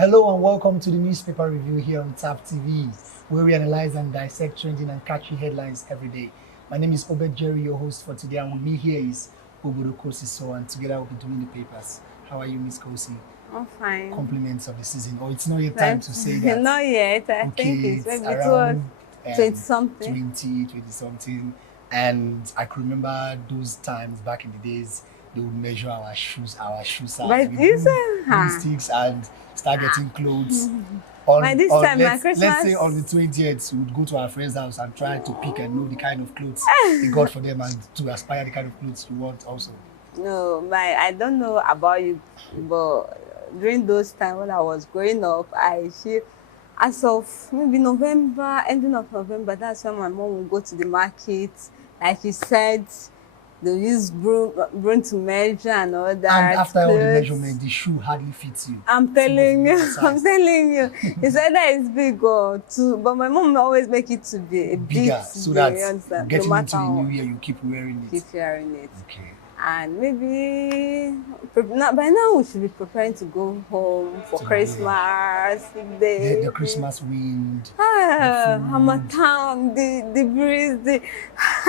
Hello and welcome to the newspaper review here on TAP TV, where we analyze and dissect trending and catchy headlines every day. My name is Obed Jerry, your host for today, and with me here is Obodo Kosiso, and together we'll be doing the papers. How are you, Miss Kosi? I'm fine. Compliments of the season. Oh, it's not yet time to say that. Not yet. I think it's maybe around 20 something. 20 something. And I can remember those times back in the days, they would measure our shoes size But with you say, sticks and start getting clothes. By this time, let's Christmas. say on the 20th, we would go to our friend's house and try to pick and know the kind of clothes they got for them and to aspire the kind of clothes you want also. No, I don't know about you, but during those times when I was growing up, I feel as of maybe November, ending of November, that's when my mom would go to the market. Like you said, they use broom to measure and all that. And after all the measurement, the shoe hardly fits you. I'm telling you. He said that it's big or two, but my mom always make it to be a bigger, bit so that getting no into the new year, you keep wearing it. Keep wearing it. Okay. And maybe by now we should be preparing to go home for Christmas. The Christmas wind, Hamatan, the breeze,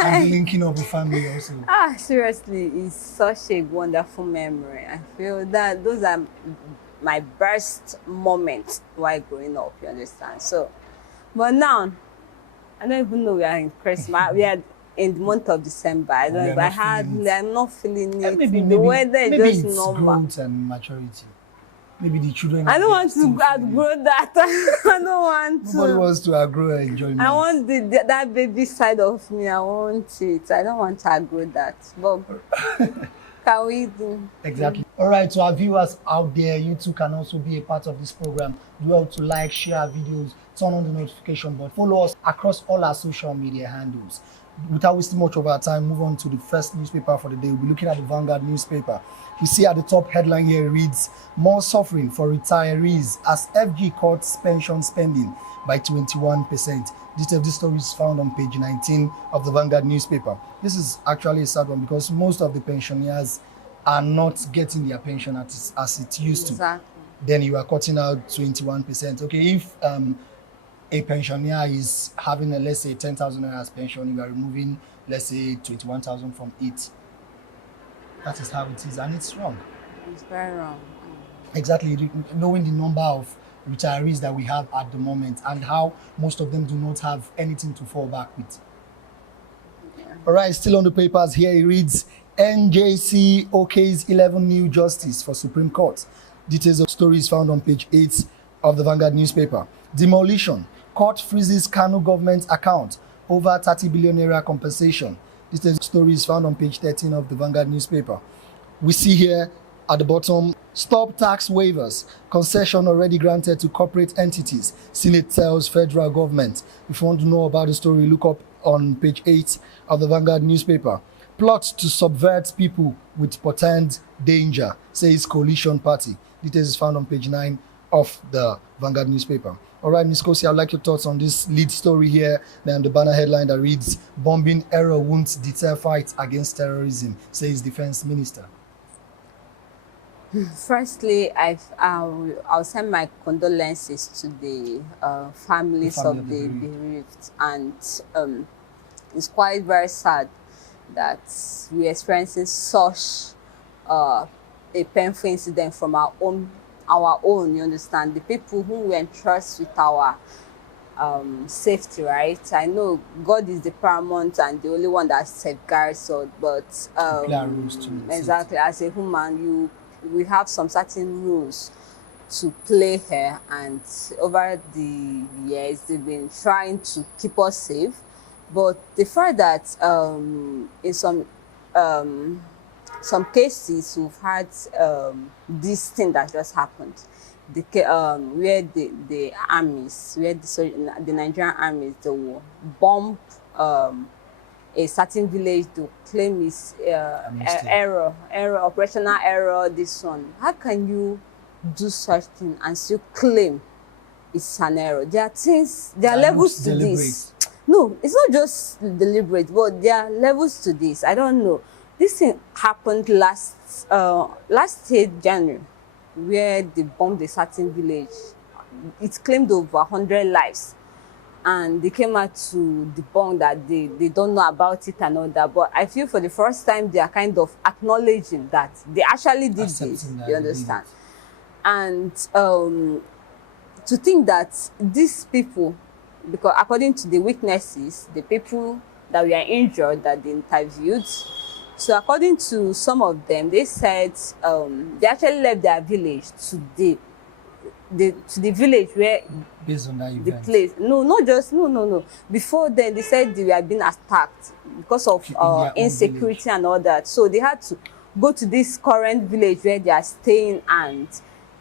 and the linking of the family also. Seriously, it's such a wonderful memory. I feel that those are my best moments while growing up, you understand? So, but now, I don't even know we are in Christmas. We are in the month of December. I'm not feeling it. Maybe the weather is just it's normal. growth and maturity. Maybe the children. I don't want to outgrow that. I don't want to. Nobody wants to outgrow enjoyment. I want that baby side of me. I want it. I don't want to outgrow that. But can we do? Exactly. All right, to our viewers out there, you too can also be a part of this program. Do well to like, share our videos, turn on the notification button, follow us across all our social media handles. Without wasting much of our time, move on to the first newspaper for the day. We'll be looking at the Vanguard newspaper. We see at the top headline here reads, more suffering for retirees as FG cuts pension spending by 21%. This story is found on page 19 of the Vanguard newspaper. This is actually a sad one because most of the pensioners are not getting their pension as it used to. Exactly. Then you are cutting out 21%. Okay, if a pensioner is having let's say 10,000 naira as pension, you are removing let's say 21,000 from it. That is how it is, and it's wrong. It's very wrong. Exactly, knowing the number of retirees that we have at the moment and how most of them do not have anything to fall back with. Yeah. All right, still on the papers here, it reads, NJC OK's 11 new justice for Supreme Court. Details of stories found on page 8 of the Vanguard newspaper. Demolition. Court freezes Kano government account over 30 billion naira compensation. This story is found on page 13 of the Vanguard newspaper. We see here at the bottom, stop tax waivers. Concession already granted to corporate entities. Senate tells federal government. If you want to know about the story, look up on page 8 of the Vanguard newspaper. Plot to subvert people with potent danger, says coalition party. Details is found on page 9 of the Vanguard newspaper. All right, Ms. Kosi, I'd like your thoughts on this lead story here. Then the banner headline that reads, bombing error won't deter fight against terrorism, says defense minister. Firstly, I'll send my condolences to the families of the bereaved, and it's quite very sad that we're experiencing such a painful incident from our own, you understand, the people whom we entrust with our safety, right? I know God is the paramount and the only one that safeguards us, but exactly, as a human, we have some certain rules to play here, and over the years they've been trying to keep us safe. But the fact that in some cases we've had this thing that just happened, where the armies, the Nigerian armies, they will bomb a certain village to claim is error, operational error, this one. How can you do such thing and still claim it's an error? There are things, there are levels to this. No, it's not just deliberate, but there are levels to this. I don't know. This thing happened last year, January. where they bombed a certain village. It claimed over 100 lives. And they came out to debunk that they don't know about it and all that. But I feel for the first time, they are kind of acknowledging that they actually did this. You understand? And to think that these people, because according to the witnesses, the people that were injured that they interviewed, so according to some of them, they said they actually left their village to the village where based on that event. The place. No, not just no. Before then, they said they were being attacked because of insecurity and all that. So they had to go to this current village where they are staying, and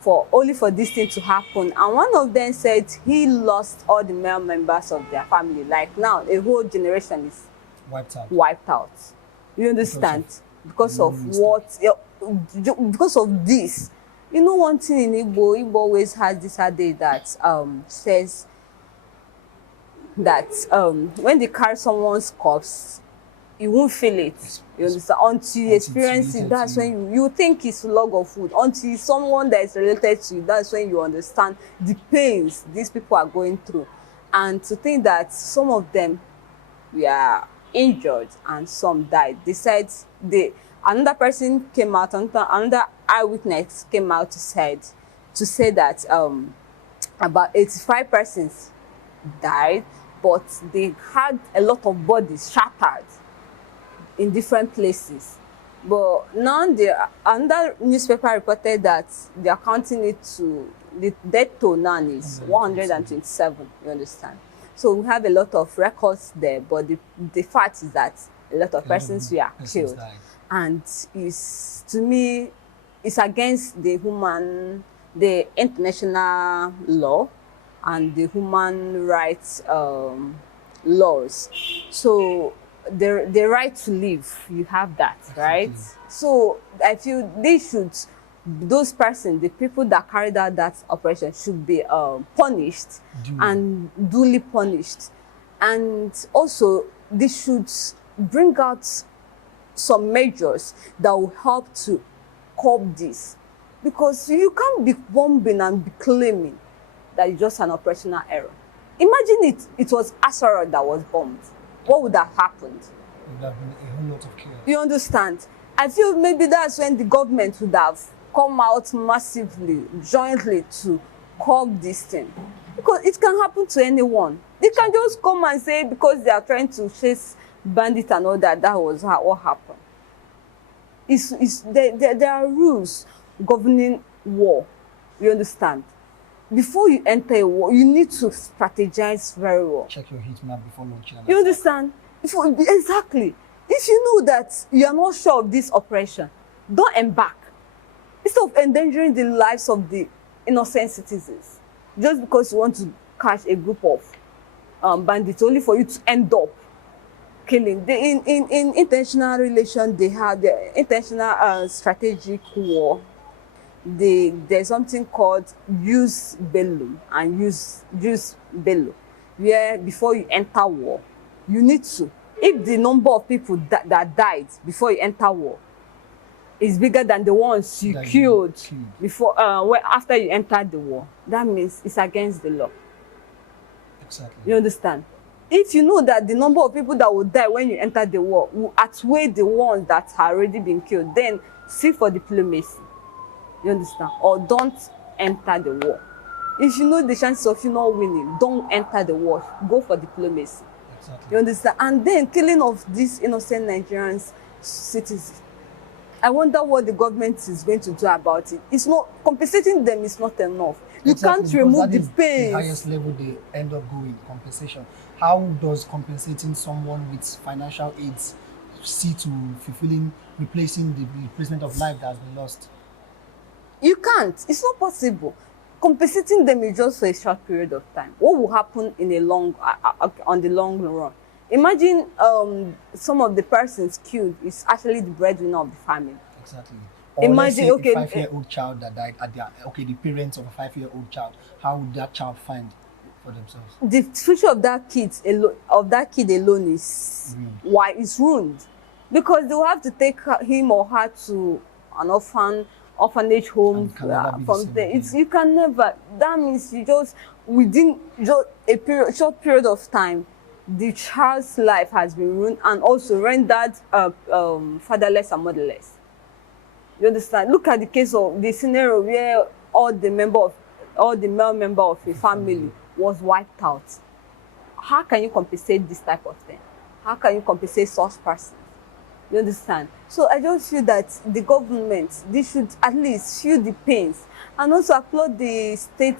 only for this thing to happen. And one of them said he lost all the male members of their family. Like now, a whole generation is wiped out. You understand? Because of what? Because of this. You know, one thing in Igbo always has this adage that says that when they carry someone's corpse, you won't feel it. You understand? Until you experience it, that's when you think it's a log of food. Until someone that is related to you, that's when you understand the pains these people are going through. And to think that some of them were injured and some died. They said another person came out, another eyewitness came out to say that about 85 persons died, but they had a lot of bodies shattered in different places. But now another newspaper reported that they are counting it to the death toll now is 127. You understand? So we have a lot of records there, but the fact is that a lot of persons were killed. And to me, it's against the international law and the human rights laws. So the right to live, you have that, right? So I feel those persons, the people that carried out that operation should be punished and duly punished. And also, they should bring out some measures that will help to curb this, because you can't be bombing and be claiming that it's just an operational error. Imagine it was Asara that was bombed. What would have happened? It would have been a whole lot of chaos. You understand? I feel maybe that's when the government would have come out massively, jointly to curb this thing, because it can happen to anyone. They can just come and say because they are trying to chase bandits and all that, that was what happened. There are rules governing war. You understand? Before you enter a war, you need to strategize very well. Check your heat map before launching. You understand? Exactly. If you know that you are not sure of this operation, don't embark. Instead of endangering the lives of the innocent citizens, just because you want to catch a group of bandits, only for you to end up killing. In international relations, they have the international strategic war. There's something called use bellum and use bello, where before you enter war, you need to, if the number of people that died before you enter war is bigger than the ones you killed before after you entered the war, that means it's against the law. Exactly. You understand? If you know that the number of people that will die when you enter the war will outweigh the ones that have already been killed, then seek for diplomacy. You understand? Or don't enter the war. If you know the chances of you not winning, don't enter the war. Go for diplomacy. Exactly. You understand? And then killing of these innocent Nigerian citizens. I wonder what the government is going to do about it. It's not compensating them. Is not enough. You can't remove the pain. The highest level they end up going, compensation. How does compensating someone with financial aids see to replacing the replacement of life that has been lost? You can't. It's not possible. Compensating them is just for a short period of time. What will happen in on the long run? Imagine some of the persons killed is actually the breadwinner of the family. Exactly. Or imagine, let's say a 5-year-old child that died at the parents of a 5-year-old child. How would that child find for themselves? The future of that kid alone is why it's ruined, because they will have to take him or her to an orphan orphanage homes from there. You can never. That means you just within just a short period of time, the child's life has been ruined and also rendered fatherless and motherless. You understand? Look at the case of the scenario where all the male member of a family was wiped out. How can you compensate this type of thing? How can you compensate such persons? You understand? So I just feel that the government, they should at least feel the pains, and also applaud the state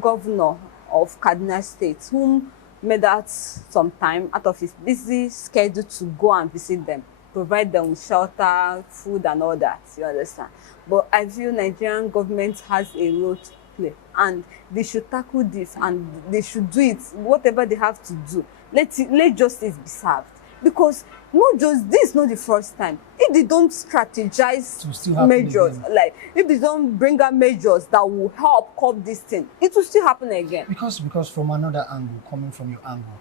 governor of Kaduna State, whom made out some time out of his busy schedule to go and visit them, provide them with shelter, food and all that, you understand? But I feel Nigerian government has a role to play, and they should tackle this, and they should do it, whatever they have to do. Let justice be served. Because this is not the first time. If they don't strategize measures, like if they don't bring out measures that will help curb this thing, it will still happen again. Because from another angle, coming from your angle,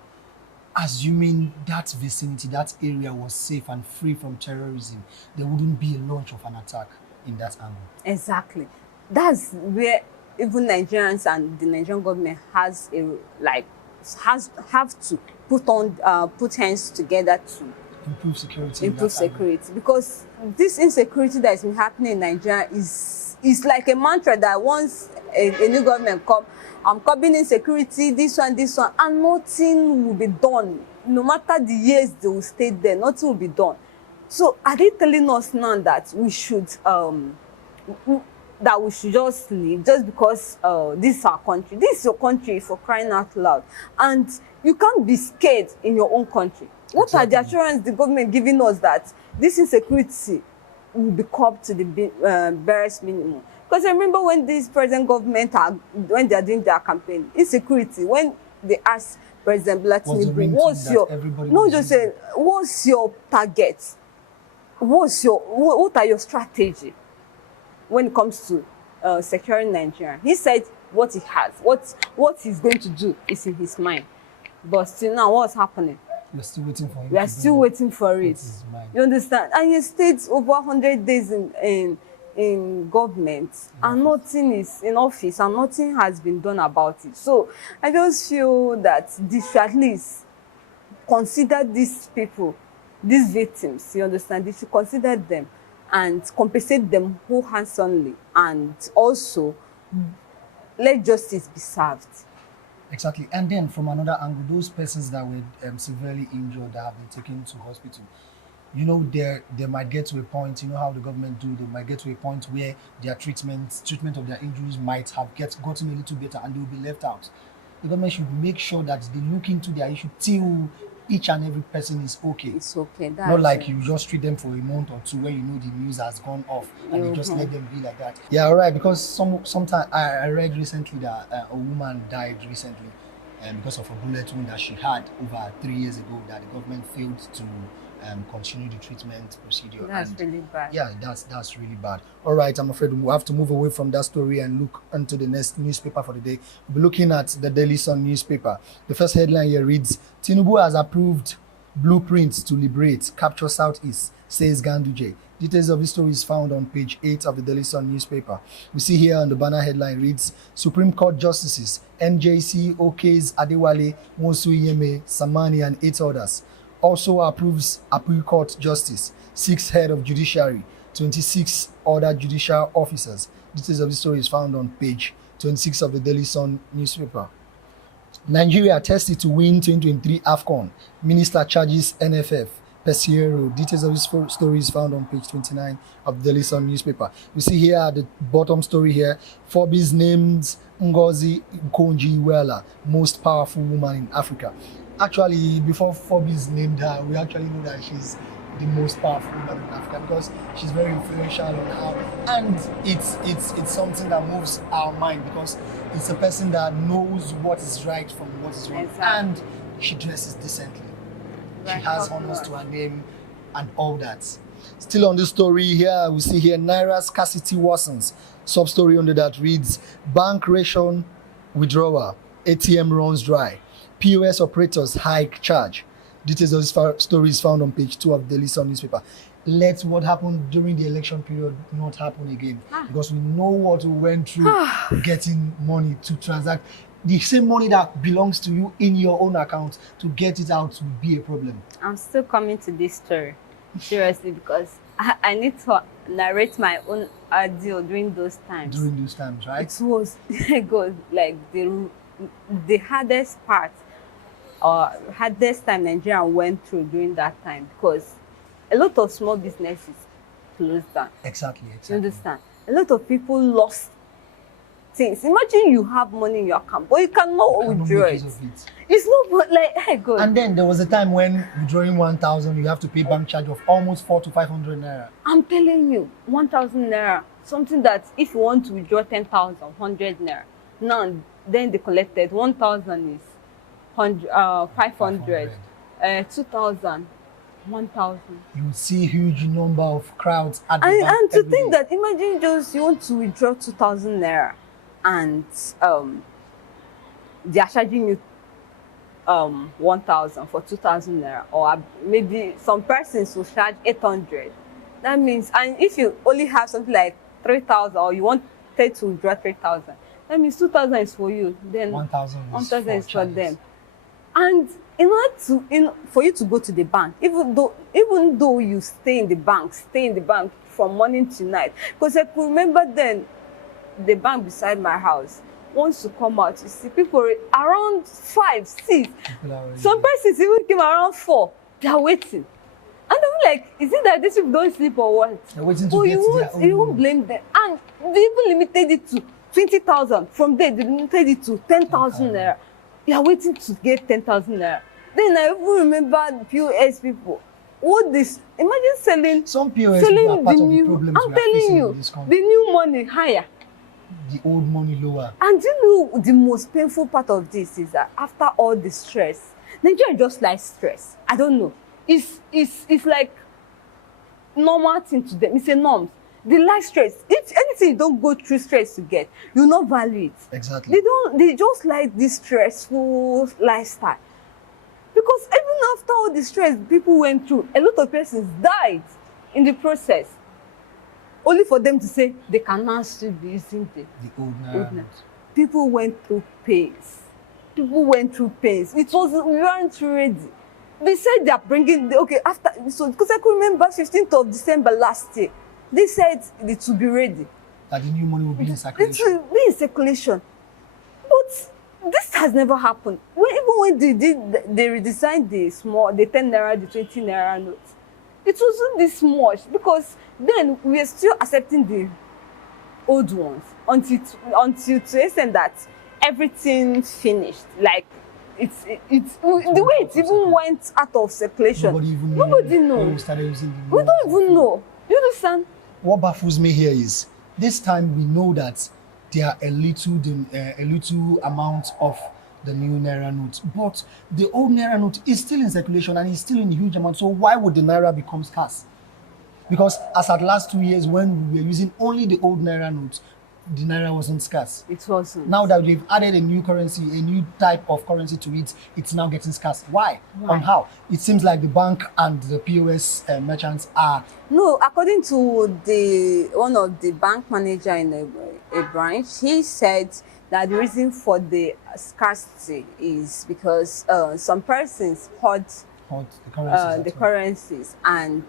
assuming that vicinity, that area was safe and free from terrorism, there wouldn't be a launch of an attack in that angle. Exactly. That's where even Nigerians and the Nigerian government have to put hands together to improve security. Because this insecurity that has been happening in Nigeria is like a mantra that once a new government come, I'm curbing insecurity, this one, and nothing will be done. No matter the years they will stay there, nothing will be done. So are they telling us now that we should just leave just because this is our country? This is your country, for crying out loud. And you can't be scared in your own country. What are the assurance the government giving us that this insecurity will be curbed to the barest minimum? Because I remember when this present government, when they are doing their campaign, insecurity, when they asked President Tinubu, what's your target? What are your strategy when it comes to securing Nigeria? He said what he has, what he's going to do is in his mind. But still now, what's happening? We're still waiting for it. We are still waiting for it. You understand? And you stayed over 100 days in government, and nothing is in office, and nothing has been done about it. So I just feel that they should at least consider these people, these victims. You understand? They should consider them and compensate them wholeheartedly, and also let justice be served. Exactly. And then from another angle, those persons that were severely injured, that have been taken to hospital, you know, they might get to a point, you know how the government do, they might get to a point where their treatment of their injuries might have gotten a little better, and they will be left out. The government should make sure that they look into their issue till each and every person is okay. It's okay. Not like you just treat them for a month or two when you know the news has gone off, and you just let them be like that. Yeah, all right. Because sometimes I read recently that a woman died recently because of a bullet wound that she had over 3 years ago, that the government failed to continue the treatment procedure. That's really bad. Yeah, that's really bad. All right, I'm afraid we'll have to move away from that story and look into the next newspaper for the day. We'll be looking at the Daily Sun newspaper. The first headline here reads, Tinubu has approved blueprints to liberate, capture Southeast, says Ganduje. Details of this story is found on page 8 of the Daily Sun newspaper. We see here on the banner headline reads, Supreme Court Justices, NJC, Okes, Adewale, Monsu Yeme, Samani and 8 others. Also approves Appeal Court Justice, 6 head of judiciary, 26 other judicial officers. Details of the story is found on page 26 of the Daily Sun newspaper. Nigeria tested to win 2023 AFCON. Minister charges NFF. Pesiero. Details of this story is found on page 29 of the Daily Sun newspaper. You see here at the bottom story here, Forbes names Ngozi Okonjo-Iweala most powerful woman in Africa. Actually, before Forbes named her, we actually know that she's the most powerful woman in Africa because she's very influential on how, and it's something that moves our mind because it's a person that knows what is right from what is wrong, and she dresses decently. She has honors to her name and all that. Still on this story here, we see here Naira's scarcity worsens. Sub-story under that reads, Bank ration withdrawal, ATM runs dry. POS operators hike charge. Details of this story is found on page 2 of the Daily Sun newspaper. let what happened during the election period not happen again. Because we know what we went through getting money to transact. The same money that belongs to you in your own account, to get it out will be a problem. I'm still coming to this story, seriously, because I need to narrate my own ordeal during those times. During those times, right? It was like the hardest part, or hardest time Nigeria went through during that time, because a lot of small businesses closed down. Exactly. You understand? A lot of people lost things. Imagine you have money in your account, but you cannot withdraw it. It's not like, hey, God. And then there was a time when withdrawing 1,000, you have to pay bank charge of almost 400 to 500 naira. I'm telling you, 1,000 naira, something that if you want to withdraw 10,000, 100 naira, now then they collected 1,000 is 500, 2,000, 1,000. You will see huge number of crowds at the bank. And to think that, imagine just you want to withdraw 2,000 naira, and they are charging you 1,000 for 2,000 naira, or maybe some persons will charge 800. That means, and if you only have something like 3,000, or you want to withdraw 3,000, that means 2,000 is for you, then 1,000 is for them. And in order for you to go to the bank, even though you stay in the bank from morning to night, because I could remember then the bank beside my house, wants to come out, you see people around 5, 6. Some persons even came around 4. They are waiting. And I'm like, is it that these people don't sleep or what? They're waiting to get their own. You won't blame them. And they even limited it to 20,000. From there, they limited it to 10,000 naira. They are waiting to get 10,000 naira. Then I even remember the POS people. What this? Imagine selling. Some POS people are part of the problems I'm telling you, the new money higher, the old money lower. And you know the most painful part of this is that after all the stress, Nigeria just like stress. I don't know. It's like normal thing to them. It's a norm. They like stress. If anything you don't go through stress to get, you not value it. Exactly. They just like this stressful lifestyle. Because even after all the stress people went through, a lot of persons died in the process. Only for them to say they can now still be using the old naira. People went through pains. It we weren't ready. They said they are bringing after, so because I could remember 15th of December last year, they said it will be ready. That the new money will be in circulation. It will be in circulation. But this has never happened. Even when they redesigned the 10 naira, the 20 naira notes, it wasn't this much, because then we are still accepting the old ones until to extent that everything finished. Like it's the way it even went out of circulation. Nobody knows. We don't even know. You understand? What baffles me here is this time we know that there are a little amount of the new naira note, but the old naira note is still in circulation and is still in huge amount. So why would the naira become scarce? Because as at last 2 years, when we were using only the old naira note, the naira wasn't scarce. It wasn't. Now that we've added a new currency, a new type of currency to it, it's now getting scarce. Why? On how? It seems like the bank and the POS merchants are... No, according to one of the bank manager in a branch, he said that the reason for the scarcity is because some persons hoard the currencies, and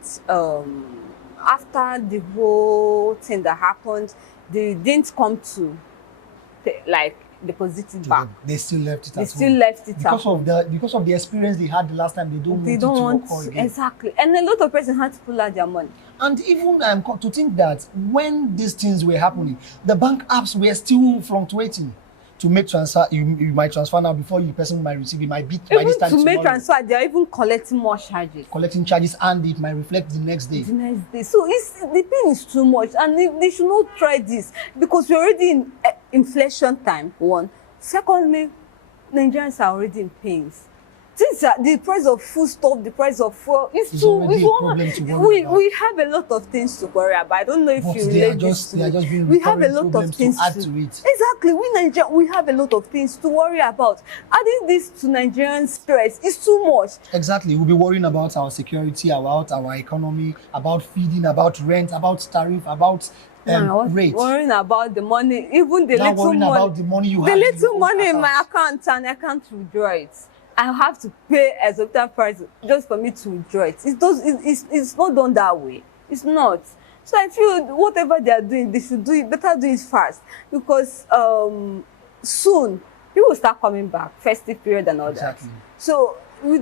after the whole thing that happened, they didn't come to deposit it back. They still left it. They still left it because of the experience they had the last time. They don't want it to occur again. Exactly, and a lot of persons had to pull out their money. And even to think that when these things were happening, the bank apps were still fluctuating. To make transfer, you might transfer now before the person might receive. It might be by this time to make tomorrow. Transfer, they are even collecting more charges. And it might reflect the next day. So the pain is too much, and they should not try this, because we're already in inflation time. One, secondly, Nigerians are already in pains. Things are, the price of food stuff, the price of fuel, it's It's too. already a problem to worry about. We have a lot of things to worry about. I don't know if But you they are relate this just to they are me. just being We have a recurring lot of problems things to add to it. Exactly. We Nigerians, we have a lot of things to worry about. Adding this to Nigerian stress is too much. Exactly. We'll be worrying about our security, about our economy, about feeding, about rent, about tariff, about rate. Worrying about the money, even the Now little worrying money. about the money you The have in little your own money in my account. account, and I can't withdraw it. I have to pay exorbitant price just for me to withdraw it. It's not done that way. It's not. So I feel whatever they are doing, they should do it, better do it fast, because soon people will start coming back, festive period and all Exactly. that. So we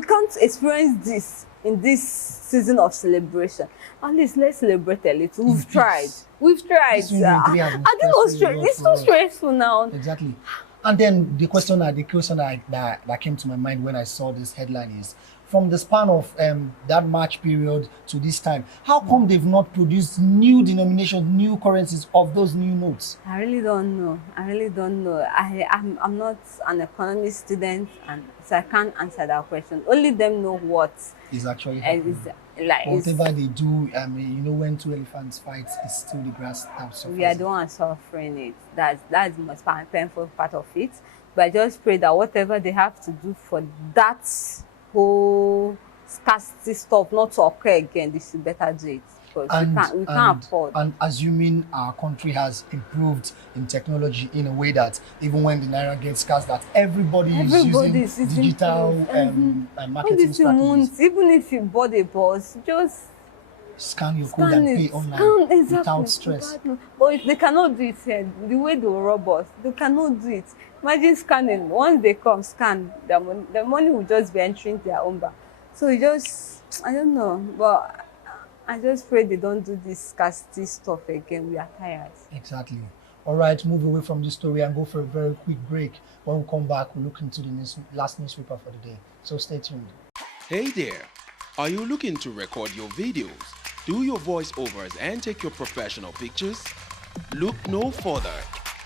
can't experience this in this season of celebration. At least let's celebrate a little. We've tried. We've tried. This 2023 has been I think stressful a lot it's for too us. stressful now. Exactly. And then the question that came to my mind when I saw this headline is, from the span of that March period to this time, how come they've not produced new denominations, new currencies of those new notes? I really don't know. I really don't know. I'm not an economy student, and so I can't answer that question. Only them know what Is actually happening. Whatever they do, when two elephants fight, it's still the grass that suffers. We are the ones suffering it. That's the most painful part of it. But I just pray that whatever they have to do for that whole scarcity stuff not to occur again, they should better do it. Because we can't afford. And assuming our country has improved in technology in a way that even when the naira gets scarce, that everybody is using digital marketing strategies. Even if you bought a bus, just scan your code and pay online without stress. But if they cannot do it here, the way they will rob us, they cannot do it. Imagine scanning. Once they come, scan, the money will just be entering their own bank. So I don't know, but I just pray they don't do this scarcity stuff again. We are tired. Exactly. All right, move away from this story and go for a very quick break. When we come back, we'll look into the last newspaper for the day. So stay tuned. Hey there. Are you looking to record your videos, do your voiceovers, and take your professional pictures? Look no further.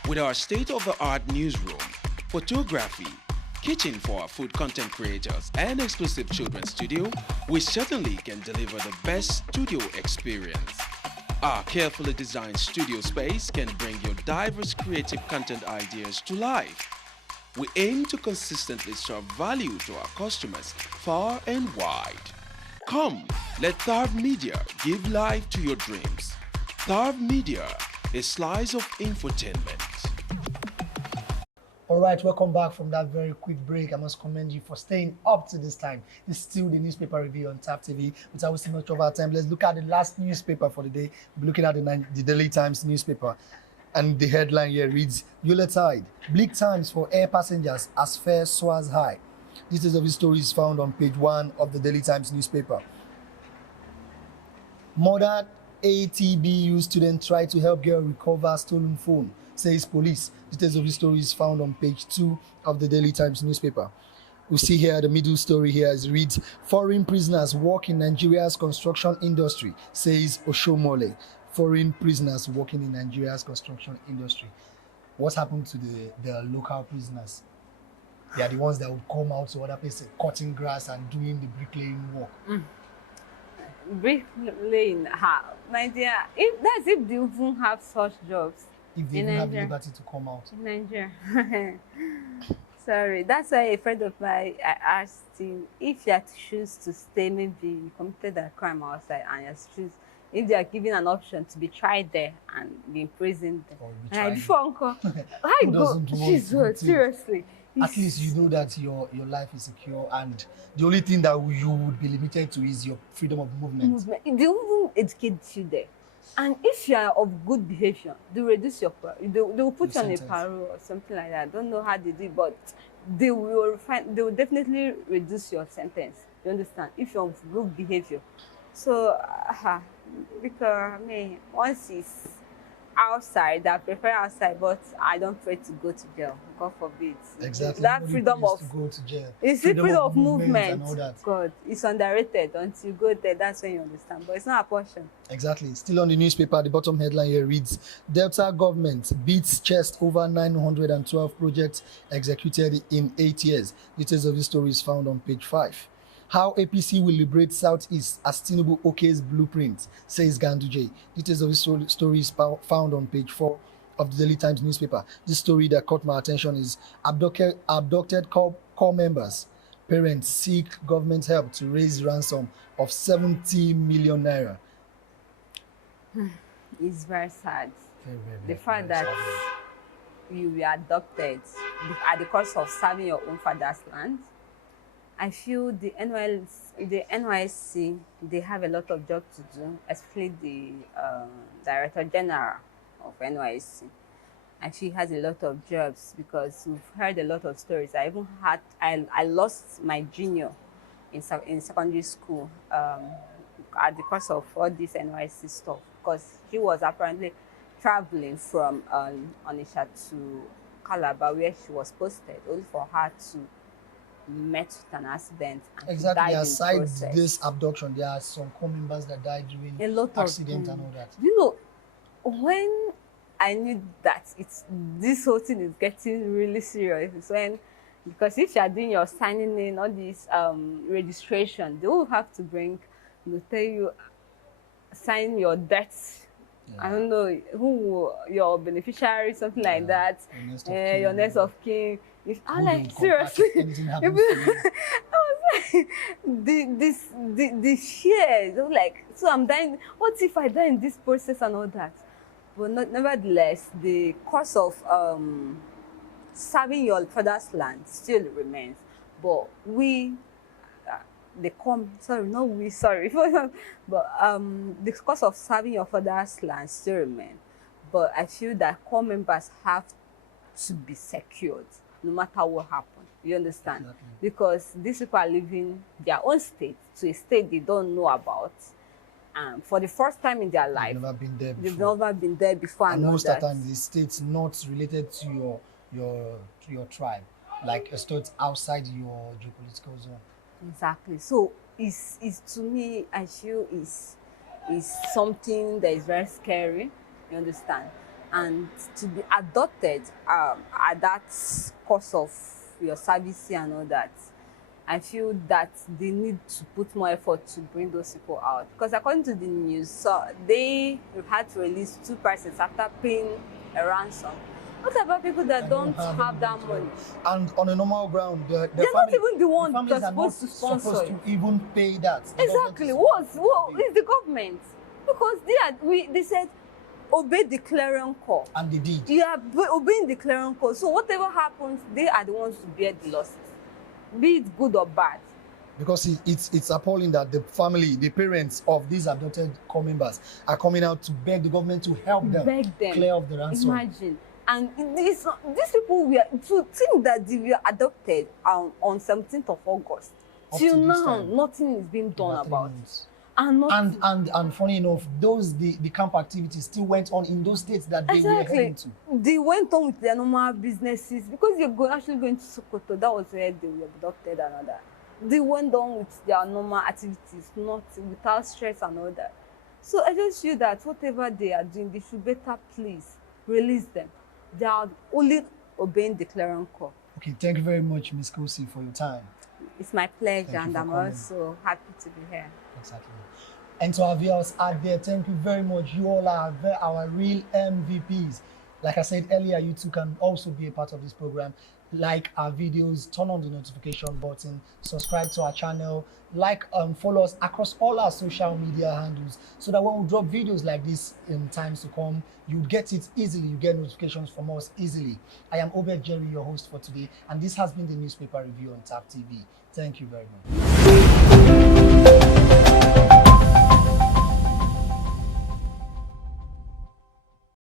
With our state-of-the-art newsroom, photography, kitchen for our food content creators, and exclusive children's studio, we certainly can deliver the best studio experience. Our carefully designed studio space can bring your diverse creative content ideas to life. We aim to consistently serve value to our customers far and wide. Come, let Tharv Media give life to your dreams. Tharv Media, a slice of infotainment. All right, welcome back from that very quick break. I must commend you for staying up to this time. It's still the newspaper review on TAP TV. Without wasting much of our time, let's look at the last newspaper for the day. We'll be looking at the Daily Times newspaper. And the headline here reads, Yuletide, bleak times for air passengers as fare soars high. Details of the story is found on page 1 of the Daily Times newspaper. Murdered ATBU student tried to help girl recover stolen phone, says police. Details of the story is found on page 2 of the Daily Times newspaper. We see here the middle story here as it reads, foreign prisoners work in Nigeria's construction industry, says Oshomole. Foreign prisoners working in Nigeria's construction industry. What's happened to the local prisoners? They are the ones that would come out to other places, cutting grass and doing the bricklaying work. Bricklaying, my dear, if they even have such jobs. If they even have the liberty to come out. In Nigeria. Sorry, that's why a friend of mine, I asked him if you had to choose to stay, maybe you committed a crime outside and you have to choose, if they are given an option to be tried there and be imprisoned there. And before uncle, I go, Jesus, seriously. At least you know that your life is secure, and the only thing that you would be limited to is your freedom of movement. They will even educate you there. And if you are of good behavior, they will reduce your they will put you on a parole or something like that. I don't know how they do it, but they will definitely reduce your sentence. You understand? If you're of good behavior. So because once it's outside. I prefer outside, but I don't pray to go to jail. God forbid. Exactly. That Nobody freedom prays of to go to jail. it's the freedom of movement. and all that. God, it's underrated. Until you go there, that's when you understand. But it's not a portion. Exactly. Still on the newspaper, the bottom headline here reads: Delta government beats chest over 912 projects executed in 8 years. Details of this story is found on page 5. How APC will liberate Southeast as Tinubu OK's blueprint, says Ganduje. Details of this story is found on page 4 of the Daily Times newspaper. This story that caught my attention is abducted core members. Parents seek government help to raise ransom of 70 million naira. It's very sad. Very, The fact that you were adopted at the cost of serving your own father's land. I feel the NYSC, they have a lot of job to do, especially the Director General of NYSC. I feel he has a lot of jobs because we've heard a lot of stories. I lost my junior in secondary school at the cost of all this NYSC stuff, because she was apparently traveling from Onitsha to Calabar, where she was posted, only for her to met with an accident and Exactly. died Aside in process. this abduction, there are some core members that died during A lot accident of and all that. You know, when I knew that this whole thing is getting really serious, is when, because if you are doing your signing in all this registration, they will have to tell you, sign your debts. Yeah. I don't know who your beneficiary, something like that. Your next of kin. I'm like, seriously. I was like, the shares. I was like, so I'm dying. What if I die in this process and all that? But nevertheless, the cost of serving your father's land still remains. But the cost of serving your father's land still remains. But I feel that core members have to be secured no matter what happens. You understand? Exactly. Because these people are leaving their own state to a state they don't know about. For the first time in their life, They've never been there before. they've never been there before. And most of the time, the state's not related to your tribe, like a state outside your geopolitical zone. Exactly. So it's to me, I feel is something that is very scary. You understand? And to be adopted at that cost of your service and all that, I feel that they need to put more effort to bring those people out. Because according to the news, so they had to release 2 persons after paying a ransom. What about people that don't have that money? And on a normal ground, they're not even the ones that are supposed to sponsor supposed to even pay that. Exactly. What is the government? Because they said, obey the clarion call. And they did. You are obeying the clarion call. So whatever happens, they are the ones to bear the losses, be it good or bad. Because it's appalling that the family, the parents of these abducted core members are coming out to beg the government to help them clear off the ransom. Imagine. And these people were to think that they were adopted on 17th of August. Till now, nothing is being done about it. And funny enough, the camp activities still went on in those states that they were heading to. They went on with their normal businesses because you're actually going to Sokoto. That was where they were abducted and all that. They went on with their normal activities, not without stress and all that. So I just feel that whatever they are doing, they should better please release them. They are only obeying the clarion call. Okay, thank you very much, Ms. Kosi, for your time. It's my pleasure, and I'm coming. also happy to be here. Exactly. And to our viewers out there, thank you very much. You all are our real MVPs. Like I said earlier, you too can also be a part of this program. Like our videos, turn on the notification button, subscribe to our channel, follow us across all our social media handles, so that when we drop videos like this in times to come, you get it easily. You get notifications from us easily. I am Obed Jerry, your host for today, and this has been the newspaper review on TAP TV. Thank you very much.